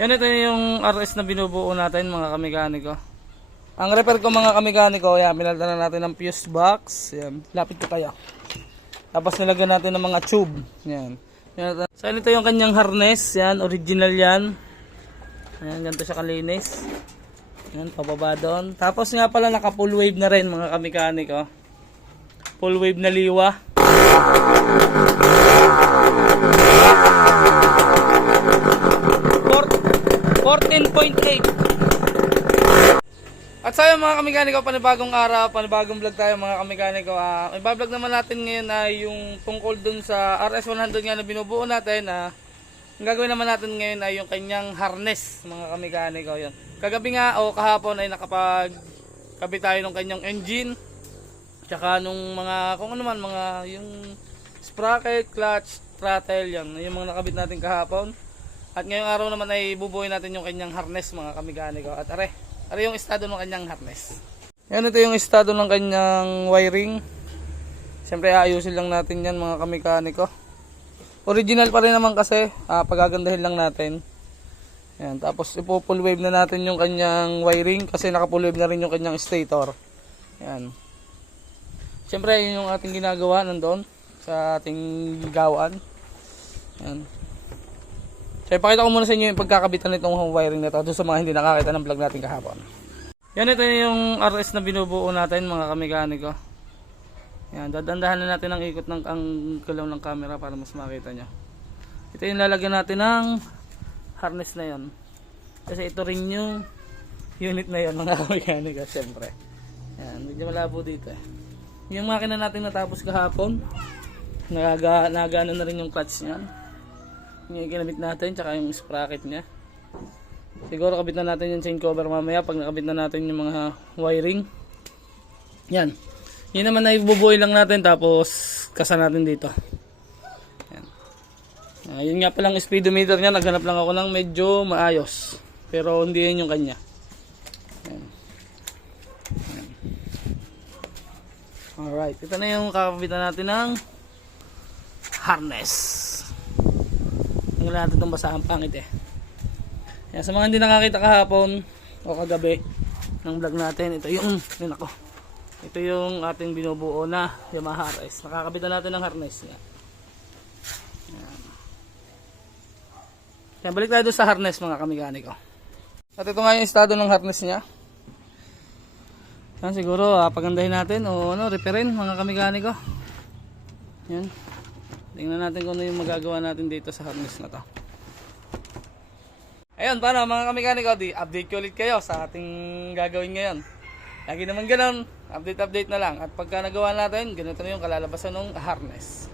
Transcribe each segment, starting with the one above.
Yan, ito yung RS na binubuo natin mga kamekaniko. Ang repair ko mga kamekaniko, yan, pinalitan na natin ng fuse box. Yan, lapit ko kayo. Tapos nilagyan natin ng mga tube. Yan. So ito yung kanyang harness, yan, original yan. Ayan, ganito siya kalinis. Yan, pababa doon. Tapos nga pala naka full wave na rin mga kamekaniko. Full wave na liwa. 14.8. At sa mga kamekaniko, panibagong araw, panibagong vlog tayo mga kamekaniko. Ibablog naman natin ngayon ay yung tungkol dun sa RS100 nga na binubuo natin. Ang gagawin naman natin ngayon ay yung kanyang harness mga kamekaniko. Yun. Kagabi nga o kahapon ay nakapagkabit tayo ng kanyang engine. Tsaka nung mga, kung ano man, mga yung sprocket, clutch, throttle, yan. Yung mga nakabit natin kahapon. At ngayong araw naman ay bubuuin natin yung kanyang harness mga kamekaniko. At are yung estado ng kanyang harness. Yan, ito yung estado ng kanyang wiring. Siyempre aayusin lang natin yan mga kamekaniko. Original pa rin naman kasi, pagagandahin lang natin. Yan, tapos ipo-full wave na natin yung kanyang wiring kasi naka-full wave na rin yung kanyang stator. Yan. Siyempre yun yung ating ginagawa nandoon sa ating gawaan. Yan. So, ipakita ko muna sa inyo yung pagkakabitan nitong wiring na ito sa mga hindi nakakita ng vlog natin kahapon. Yan, ito yung RS na binubuo natin mga kamekaniko. Yan, dadandahan na natin ang ikot ng ang galaw ng camera para mas makita nyo. Ito yung lalagyan natin ng harness na yon. Kasi ito rin yung unit na yon mga kamekaniko, siyempre. Yan, medyo malabo dito eh. Yung makina natin natapos kahapon, nagana na rin yung clutch niyan. Yung ginamit natin, tsaka yung sprocket nya. Siguro kabit na natin yung chain cover mamaya pag nakabit na natin yung mga wiring. Yan. Yun naman ay bubuoy lang natin tapos kasa natin dito. Yan. Yun nga palang speedometer nya, naghanap lang ako ng medyo maayos. Pero hindi yun yung kanya. Yan. Yan. Alright, ito na yung kakabitan natin ng harness. Tingnan natin itong basahang pangit eh. Yan, sa mga hindi nakakita kahapon o kagabi ng vlog natin, ito yung ito yung ating binubuo na Yamaha RS. Nakakabitan natin ng harness. Yan. Yan, balik tayo doon sa harness mga kamekaniko. At ito nga yung estado ng harness niya. Yan, siguro pagandahin natin o repairin mga kamekaniko. Yan. Tingnan natin kung ano yung magagawa natin dito sa harness na to. Ayun, paano mga kamekaniko, update ko ulit kayo sa ating gagawin ngayon. Lagi naman ganun, update na lang. At pagka nagawa natin, ganito na yung kalalabasan ng harness.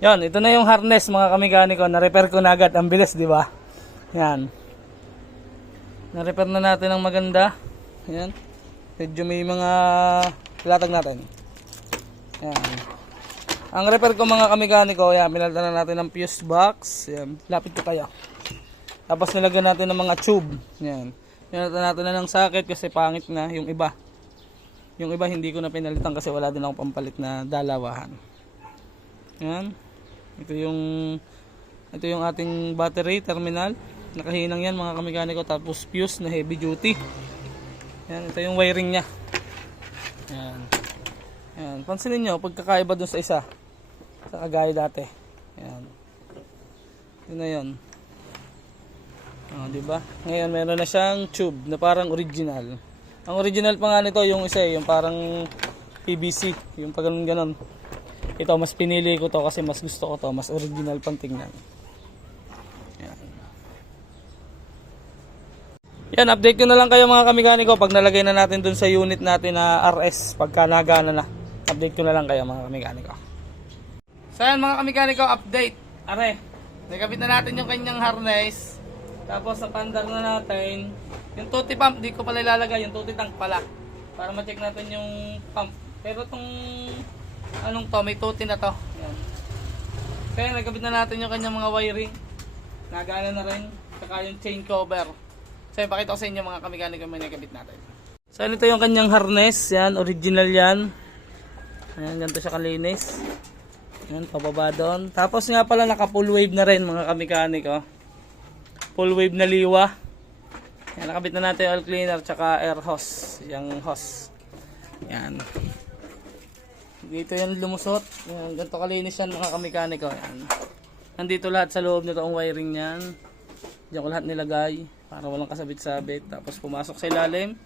Yan, ito na yung harness mga kamekaniko. Na-repair ko na agad, ang bilis, di ba? Yan. Na-repair na natin ng maganda. Yan. Medyo may mga latag natin. Yan. Ang repair ko mga kamekaniko, yan, pinalitan na natin ng fuse box. Yan, lapit ko kayo. Tapos nilagyan natin ng mga tube. Yan. Pinalitan natin na ng socket kasi pangit na yung iba. Yung iba hindi ko na pinalitan kasi wala din akong pampalit na dalawahan. Yan. Ito yung ating battery terminal. Nakahinang yan mga kamekaniko. Tapos fuse na heavy duty. Yan, ito yung wiring nya. Yan. Yan. Pansinin nyo, pagkakaiba dun sa isa. Sa kagaya dati. Yan. Yun na yun. Diba? Ngayon meron na siyang tube na parang original. Ang original pa nga nito yung isa yung parang PVC. Yung pag ganon. Ito mas pinili ko to kasi mas gusto ko to. Mas original pang tingnan. Yan. Yan, update ko na lang kayo mga kamekaniko pag nalagay na natin dun sa unit natin na RS. Pagka nagana na. Update ko na lang kayo mga kamekaniko. So yan mga kamekaniko, update. Are, nakabit na natin yung kanyang harness. Tapos sa pandar na natin, yung tuti pump, di ko pala ilalagay, yung tuti tank pala. Para ma-check natin yung pump. Pero itong, anong to, may tuti na to. Yan. Kaya nakabit na natin yung kanyang mga wiring. Nagana na rin. Saka yung chain cover. So yan, pakita ko sa inyo mga kamekaniko yung nakabit natin. So ito yung kanyang harness. Yan, original yan. Ayan, ganito siya kalinis. Yan, pababa doon. Tapos nga pala naka full wave na rin mga kamekaniko. full wave na liwa. Yan, nakabit na natin yung oil cleaner tsaka air hose. Yung hose. Yan. Dito yan lumusot. Yan, ganito kalinis yan mga kamekaniko. Yan. Nandito lahat sa loob nito ang wiring niyan. Diyan ko lahat nilagay para walang kasabit-sabit. Tapos pumasok sa ilalim.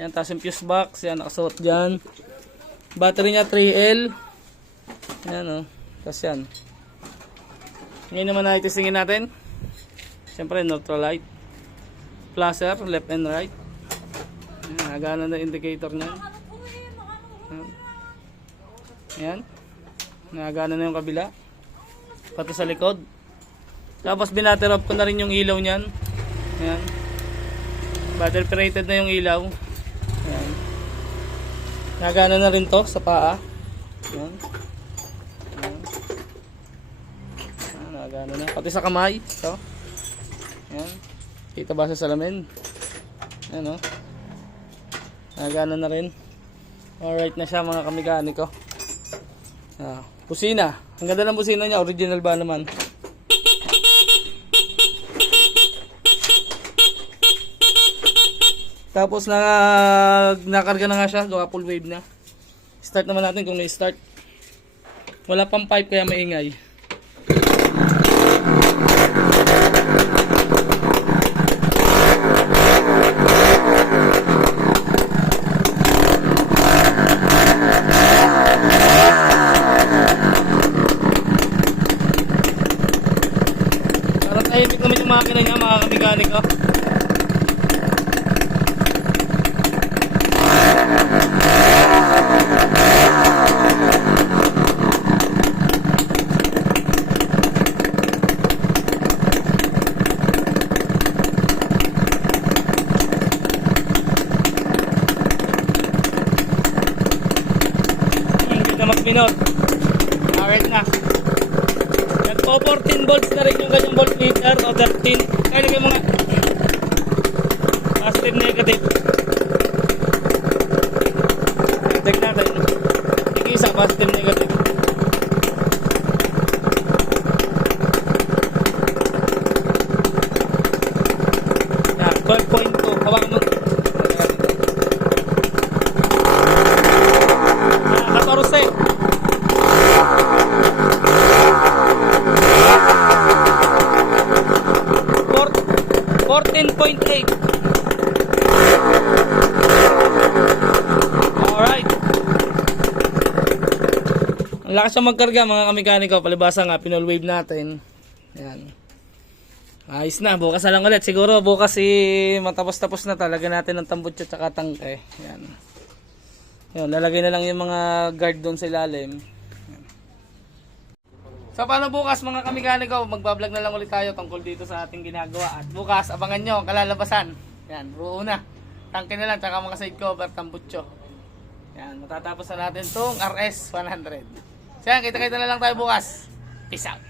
Yan, tapos yung fuse box. Yan, nakasuot dyan. Battery niya 3L. Yan o. Tapos yan. Ngayon naman naitestingin natin. Siyempre neutral light. Flasher, left and right. Yan, nagana na indicator niyan. Yan. Nagana na yung kabila. Pati sa likod. Tapos binatter off ko na rin yung ilaw niyan. Yan. Battery operated na yung ilaw. Yan. Nagana na rin to sa paa. Yan. Yan. Nagana na. Pati sa kamay. So. Yan. Kita ba sa salamin? Yan o. Nagana na rin. Alright na siya mga kamekaniko. Busina. Ang ganda ng busina niya. Original ba naman? Tapos nakarga na nga siya. Gawa full wave na. Start naman natin kung may start. Wala pang pipe kaya maingay. Parang tahimik naman yung makina niya mga kamekaniko. Minot. Alright na. Nagpo 14 volts na rin yung kanyang voltmeter o 13. Kaya nagay mga positive negative. Check natin. Ikisa positive negative. Yan, 12.2. Hawakan mo. 14. 14.8. Alright. Ang lakas siya magkarga mga kamekaniko. Palibasa nga, pinol wave natin. Ayan. Ayos na. Bukas na lang ulit. Siguro bukas matapos-tapos na talaga natin ng tambutso at tangke. Ayan. Ayan. Lalagay na lang yung mga guard doon sa ilalim. So paano bukas mga kamekaniko, magbablog na lang ulit tayo tungkol dito sa ating ginagawa. At bukas abangan nyo ang kalalabasan. Yan, buo na. Tangke na lang, tsaka mga side cover, tambutso. Yan, matatapos na natin itong RS100. So yan, kita-kita na lang tayo bukas. Peace out.